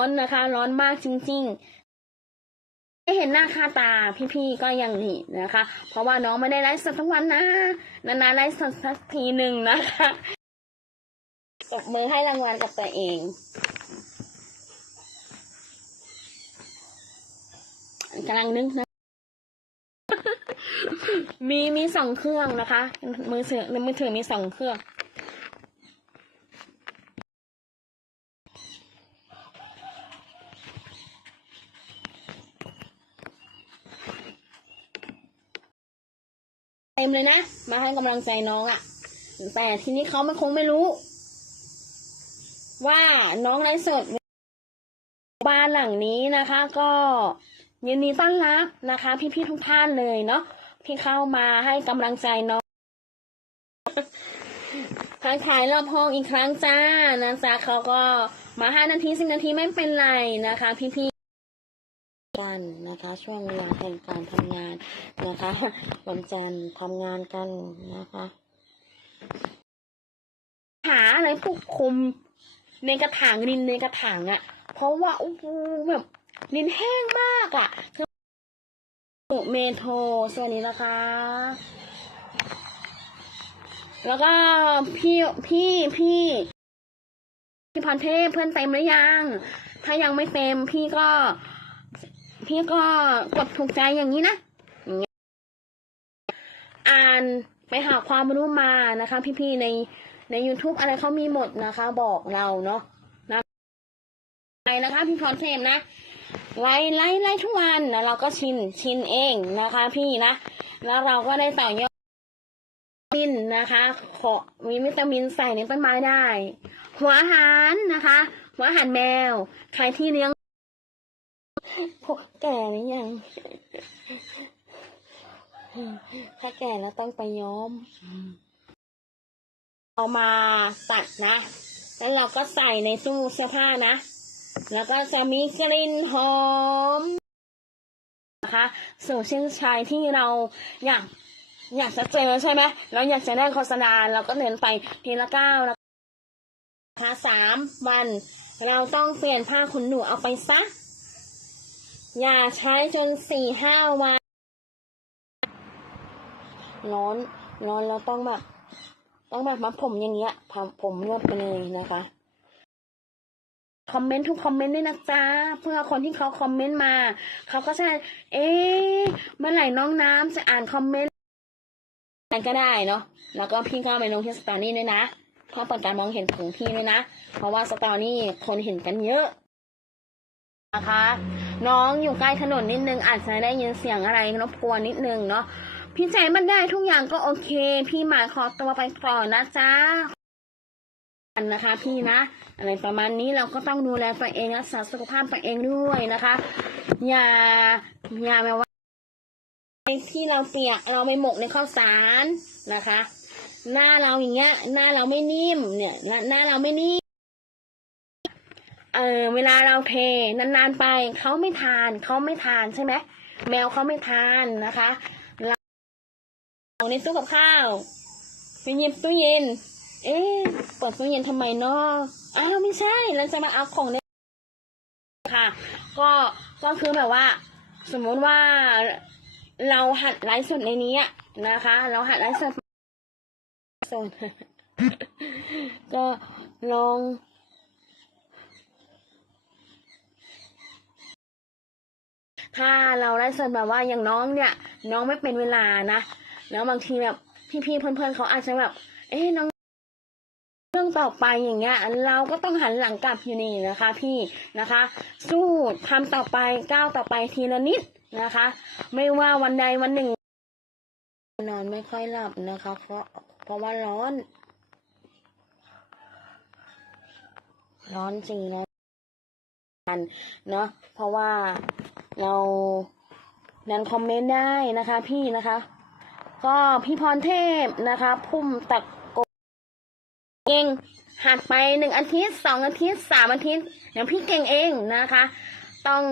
อนนะคะ ร้อนมากจริง ๆ ไม่เห็นหน้าค่าตาพี่ๆก็ยังนี่นะคะ เพราะว่าน้องไม่ได้ไลฟ์สดทั้งวันนะนานๆไลฟ์สดสักทีหนึ่งนะคะตบมือให้รางวัลกับตัวเอง กำลังนึกนะ มีมีสองเครื่องนะคะ มือถือมือถือมีสองเครื่อง ต็มเลยนะ มาให้กำลังใจน้องอะ่ะ แต่ทีนี้เขามันคงไม่รู้ ว่าน้องไลฟ์สดบ้านหลังนี้นะคะ ก็ยินดีต้อนรับนะคะ พี่ๆทุกท่านเลยเนาะที่เข้ามาให้กำลังใจน้องทักทายรอบห้องอีกครั้งจ้านะจ๊ะเขาก็มาห้านาทีสิบนาทีไม่เป็นไรนะคะ พี่ ๆวันนะคะ ช่วงเวลาแห่งการทำงานนะคะ วันจันทร์ทำงานกันนะคะ หาอะไรปกคุมในกระถางดินในกระถางอะ่ะ เพราะว่าโอ้โหแบบดินแห้งมากอะ่ะคือเมโทรสวัสดีนะคะ แล้วก็พี่พี่พี่พี่พรเทพเพื่อนเต็มหรือยัง ถ้ายังไม่เต็มพี่ก็ พี่ก็กดถูกใจอย่างนี้นะอ่านไปหาความรู้มานะคะ พี่ๆในใน YouTube อะไรเขามีหมดนะคะ บอกเราเนาะนะไลน์นะคะพี่พรเทพนะไลน์ไลน์ไลน์ทุกวันแล้วเราก็ชินชินเองนะคะ พี่นะ แล้วเราก็ได้ต่อยอดวิตามินนะคะขอมีวิตามินใส่ในต้นไม้ได้ หัวอาหารนะคะ หัวอาหารแมว ใครที่เลี้ยง หรือยัง ถ้าแก่แล้วต้องไปย้อม เอามาตัดนะ แล้วเราก็ใส่ในตู้เสื้อผ้านะ แล้วก็จะมีกลิ่นหอมนะคะสู่เชียงชายที่เราอยากอยากจะเจอใช่ไหมเราอยากจะได้โฆษณาเราก็เดินไปทีละก้าวนะคะสามวัน เราต้องเปลี่ยนผ้าขนหนูเอาไปซัก อย่าใช้จนสี่ห้าวันร้อนร้อนเราต้องแบบต้องแบบมัดผมอย่างเงี้ยผมผมนวดไปเลยนะคะคอมเมนต์ทุกคอมเมนต์ด้วยนะจ๊ะเพื่อคนที่เขาคอมเมนต์มาเขาก็จะเอ๊ะเมื่อไหร่น้องน้ำจะอ่านคอมเมนต์นั้นก็ได้เนาะแล้วก็พี่ก็ไปลงที่สตอรี่ด้วยนะเพื่อเปิดการมองเห็นของพี่ด้วยนะ เพราะว่าสตอรี่คนเห็นกันเยอะนะคะ น้องอยู่ใกล้ถนนนิดนึงอาจจะได้ยินเสียงอะไรรบกวนนิดนึงเนาะพี่ใจมันได้ทุกอย่างก็โอเค พี่หมายขอตัวไปก่อนนะจ๊ะกันนะคะพี่นะอะไรประมาณนี้เราก็ต้องดูแลตัวเองรักษาสุขภาพตัวเองด้วยนะคะ อย่าอย่าแบบว่าที่เราเปียกเราไปหมกในข้าวสารนะคะ หน้าเราอย่างเงี้ยหน้าเราไม่นิ่มเนี่ยหน้าเราไม่นิ่ม เออเวลาเราเทนานๆไปเขาไม่ทานเขาไม่ทานใช่ไหมแมวเขาไม่ทานนะคะเอาในตู้กับข้าวไปหยิบตู้เย็น เอ๊ะเปิดตู้เย็นทำไมเนาะอ้าวไม่ใช่เราจะมาเอาของในค่ะ ก็ก็คือแบบว่า สมมติว่าเราหัดไลฟ์สดในนี้นะคะ เราหัดไลฟ์สดสดก็ลอง ถ้าเราไลฟ์สดแบบว่าอย่างน้องเนี่ย น้องไม่เป็นเวลานะ แล้วบางทีแบบพี่ๆเพื่อนๆเขาอาจจะแบบ เอ๊ะน้องเรื่องต่อไปอย่างเงี้ย เราก็ต้องหันหลังกลับอยู่นี่นะคะ พี่นะคะ สู้ทำต่อไปก้าวต่อไปทีละนิดนะคะ ไม่ว่าวันใดวันหนึ่ง นอนไม่ค่อยหลับนะคะ เพราะเพราะว่าร้อน ร้อนจริงนะ กันเนาะเพราะว่าเรานันคอมเมนต์ได้นะคะ พี่นะคะ ก็พี่พรเทพนะคะ พุ่มตะโกเองหัดไปหนึ่งอาทิตย์สองอาทิตย์สามอาทิตย์เดี๋ยวพี่เก่งเองนะคะ ต้อง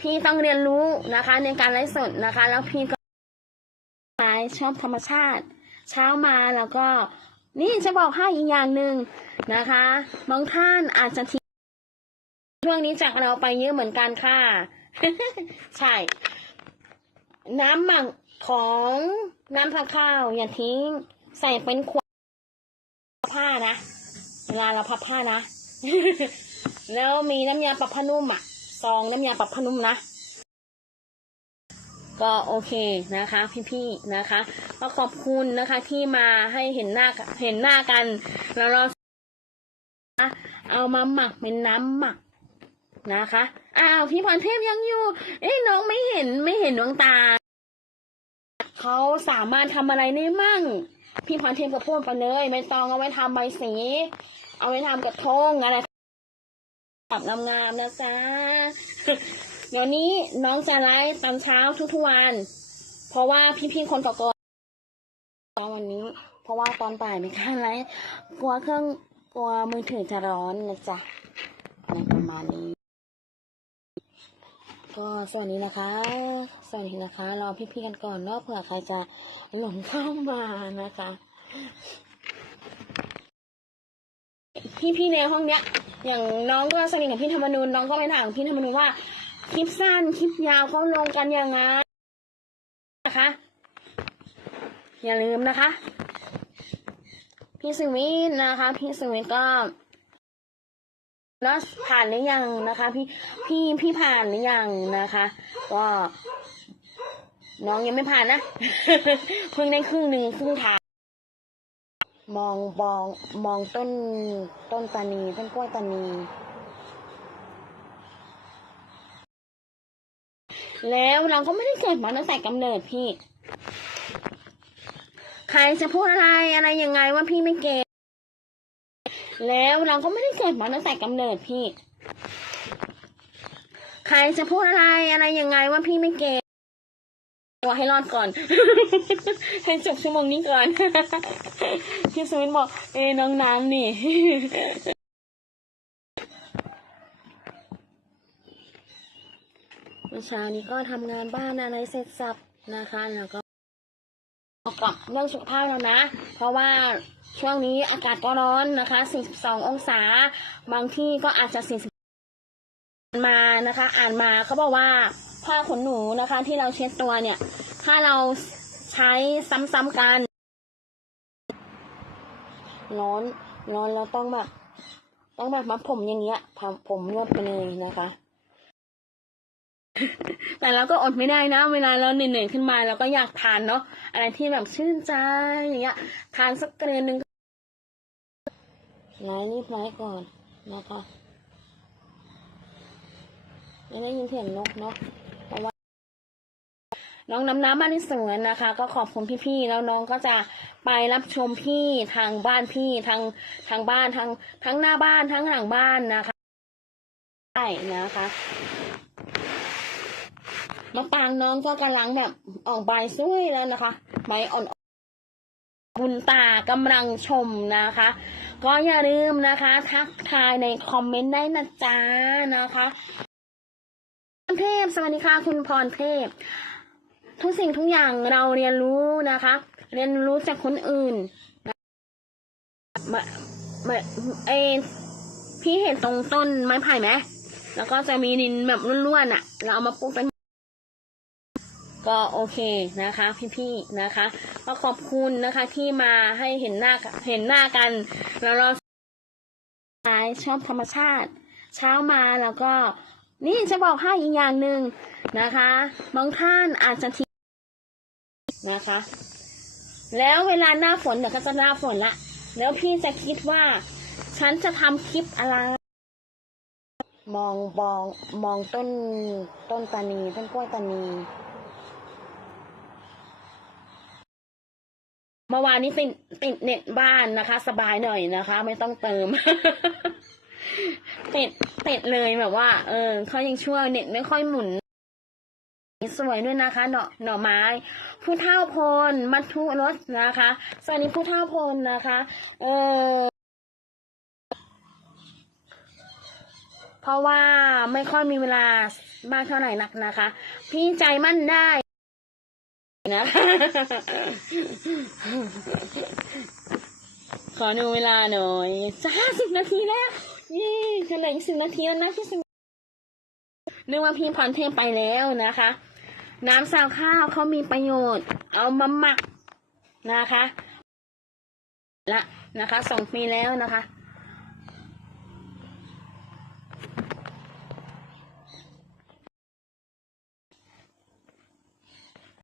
พี่ต้องเรียนรู้นะคะ ในการไลฟ์สดนะคะ แล้วพี่ก็ชอบธรรมชาติ เช้ามาแล้วก็ นี่จะบอกให้อีกอย่างหนึ่งนะคะบางท่านอาจจะที ช่วงนี้จากเราไปเยอะเหมือนกันค่ะ ใช่ น้ำหมักของน้ำผักข้าว อย่าทิ้ง ใส่เป็นขวดผ้านะเวลาเราพับผ้านะ แล้วมีน้ำยาปรับผ้านุ่มอะซองน้ำยาปรับผ้านุ่มนะก็โอเคนะคะ พี่ๆนะคะ ก็ขอบคุณนะคะที่มาให้เห็นหน้าเห็นหน้ากัน แล้วเราเอามาหมักเป็นน้ำหมัก นะคะ อ้าวพี่พรเทพยังอยู่ เอ๊ะน้องไม่เห็นไม่เห็นดวงตา เขาสามารถทำอะไรได้มั่ง พี่พรเทพก็พูดไปเลยไม่ต้องเอาไว้ทำใบสี เอาไว้ทำกระทงอะไรแบบงามๆนะจ๊ะเดี๋ยวนี้น้องจะไลฟ์ตอนเช้าทุกๆวัน เพราะว่าพี่ๆคนก่อนๆตอนวันนี้ เพราะว่าตอนบ่ายไม่กล้าไลฟ์กลัวเครื่องกลัวมือถือจะร้อนนะจ๊ะอะไรประมาณนี้ ก็สวัสดีนะคะ สวัสดีนะคะ รอพี่ๆกันก่อนเนาะเผื่อใครจะหลงเข้ามานะคะ พี่ๆในห้องเนี้ย อย่างน้องก็สนิทกับพี่ธรรมนูนน้องก็ไปถามพี่ธรรมนูนว่าคลิปสั้นคลิปยาวเขาลงกันยังไงนะคะ อย่าลืมนะคะ พี่สวินนะคะ พี่สวินก็ แล้วผ่านหรือยังนะคะ พี่พี่พี่ผ่านหรือยังนะคะ ก็ น้องยังไม่ผ่านนะเพิ่งได้ครึ่งหนึ่งครึ่งทางมองมองมองต้นต้นตานีต้นกล้วยตานี แล้วเราก็ไม่ได้เกิดมาตั้งแต่กำเนิดพี่ ใครจะพูดอะไรอะไรยังไงว่าพี่ไม่เก่ง แล้วเราก็ไม่ได้เกิดมาตั้งแต่กำเนิดพี่ ใครจะพูดอะไรอะไรยังไงว่าพี่ไม่เก่งรอให้รอดก่อน ให้จบชั่วโมงนี้ก่อน พี่สวินบอก เอ้น้องน้ำนี่เมื่อเช้านี้ก็ทำงานบ้านอะไรเสร็จสับนะคะแล้วก็ อกับเรื่องสุขภาพแล้วนะ เพราะว่าช่วงนี้อากาศก็ร้อนนะคะ 42 องศา บางที่ก็อาจจะ40มานะคะ อ่านมาเขาบอกว่าผ้าขนหนูนะคะ ที่เราเช็ดตัวเนี่ย ถ้าเราใช้ซ้ำๆกัน ร้อน ร้อนเราต้องแบบ ต้องแบบมัดผมอย่างเงี้ยทำผมนวดไปเลยนะคะ แต่เราก็อดไม่ได้นะ เวลาเราเหนื่อยๆขึ้นมาเราก็อยากทานเนาะอะไรที่แบบชื่นใจอย่างเงี้ยทานสักเกลือหนึ่งไลฟ์รีบไลฟ์ก่อนนะคะไม่ได้ยินเสียงนกเนาะเพราะว่า น้องน้ำน้ำบ้านที่สวนนะคะ ก็ขอบคุณพี่ๆแล้วน้องก็จะไปรับชมพี่ทางบ้านพี่ทางทางบ้านทางทั้งหน้าบ้านทั้งหลังบ้านนะคะใช่นะคะ มะปางน้องก็กำลังแบบออกใบสวยแล้วนะคะใบอ่อนๆบุญตากำลังชมนะคะ ก็อย่าลืมนะคะ ทักทายในคอมเมนต์ได้นะจ๊ะนะคะเทพสวัสดีค่ะคุณพรเทพ ทุกสิ่งทุกอย่างเราเรียนรู้นะคะ เรียนรู้จากคนอื่นมามาเอพี่เห็นตรงต้นไม้ไผ่ไหมแล้วก็จะมีดินแบบร่วนๆอะ เราเอามาปลูกเป็น ก็โอเคนะคะพี่ๆนะคะ ก็ขอบคุณนะคะที่มาให้เห็นหน้าเห็นหน้ากัน แล้วเราชอบธรรมชาติ เช้ามาแล้วก็ นี่จะบอกให้อีกอย่างหนึ่งนะคะบางท่านอาจจะทิ้งนะคะ แล้วเวลาหน้าฝนเดี๋ยวก็จะหน้าฝนละ แล้วพี่จะคิดว่า ฉันจะทำคลิปอะไรมองมองมองต้นต้นตานีต้นกล้วยตานี เมื่อวานนี้ติดติดเน็ตบ้านนะคะ สบายหน่อยนะคะ ไม่ต้องเติมติดติดเลยแบบว่า เออเขายังช่วยเน็ตไม่ค่อยหมุนสวยด้วยนะคะหน่อหน่อไม้ผู้เท่าพลมัทุรสนะคะสวัสดีผู้เท่าพลนะคะ เออเพราะว่าไม่ค่อยมีเวลามากเท่าไหร่นักนะคะ พี่ใจมั่นได้ นะขอดูเวลาหน่อยจะห้าสิบนาทีแล้วเย้จะเหลืออีกสิบนาทีแล้วนะพี่สนึกว่าพี่พรเทพไปแล้วนะคะ น้ำซาวข้าวเขามีประโยชน์ เอามาหมักนะคะละนะคะสองปีแล้วนะคะ